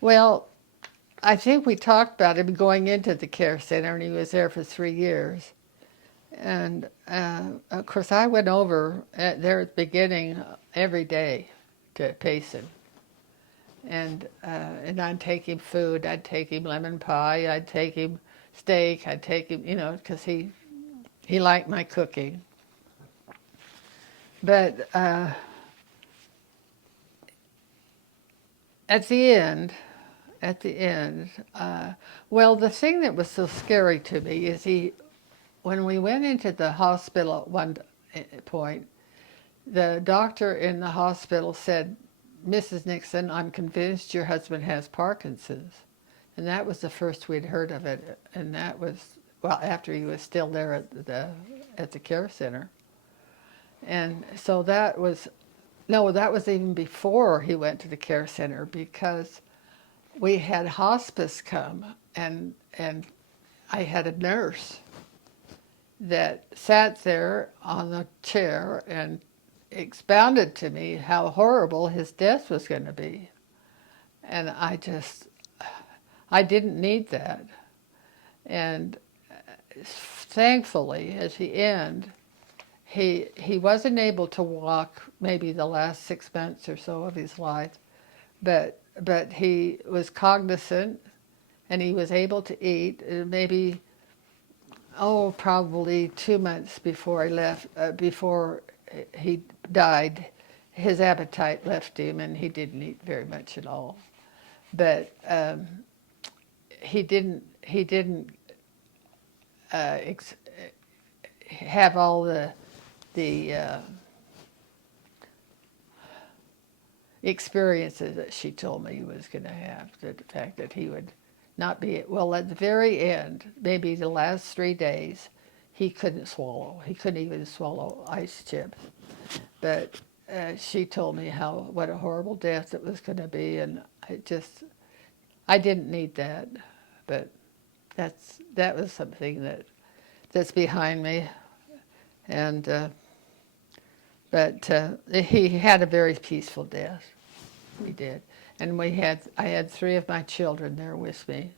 Well, I think we talked about him going into the care center, and he was there for 3 years. And of course, I went over there at the beginning every day to Payson, and I'd take him food. I'd take him lemon pie. I'd take him steak. I'd take him, because he liked my cooking. But at the end, at the end, well, the thing that was so scary to me is when we went into the hospital at one point, the doctor in the hospital said, "Mrs. Nixon, I'm convinced your husband has Parkinson's." And that was the first we'd heard of it. And that was, well, after he was still there at the care center. And so that was, no, that was even before he went to the care center, because we had hospice come, and I had a nurse that sat there on the chair and expounded to me how horrible his death was going to be. And I didn't need that. And thankfully, at the end, he wasn't able to walk maybe the last 6 months or so of his life, but he was cognizant, and he was able to eat. Maybe, probably 2 months before I left, before he died, his appetite left him, and he didn't eat very much at all. But he didn't have all the experiences that she told me he was going to have. The fact that he would not be, well, at the very end, maybe the last 3 days, he couldn't swallow. He couldn't even swallow ice chips. But she told me what a horrible death it was going to be, and I didn't need that. But that was something that's behind me. And but he had a very peaceful death. He did. And I had 3 of my children there with me,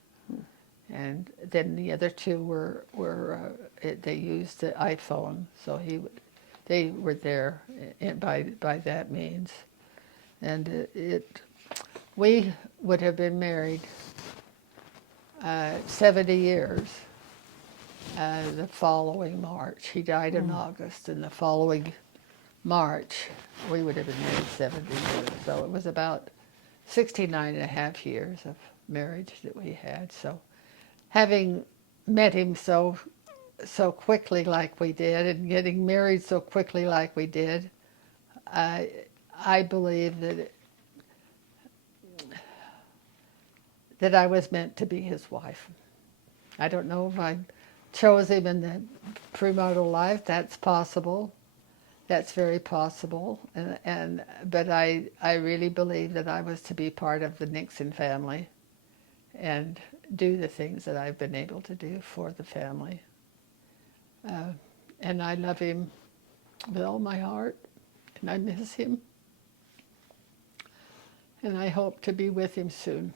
and then the other 2 they used the iPhone, so they were there by that means. And we would have been married 70 years the following March. He died in August, and the following March we would have been married 70 years. So it was about 69 and a half years of marriage that we had. So having met him so quickly like we did, and getting married so quickly like we did, I believe that I was meant to be his wife. I don't know if I chose him in the premarital life. That's possible. That's very possible. But I really believe that I was to be part of the Nixon family and do the things that I've been able to do for the family. And I love him with all my heart, and I miss him. And I hope to be with him soon.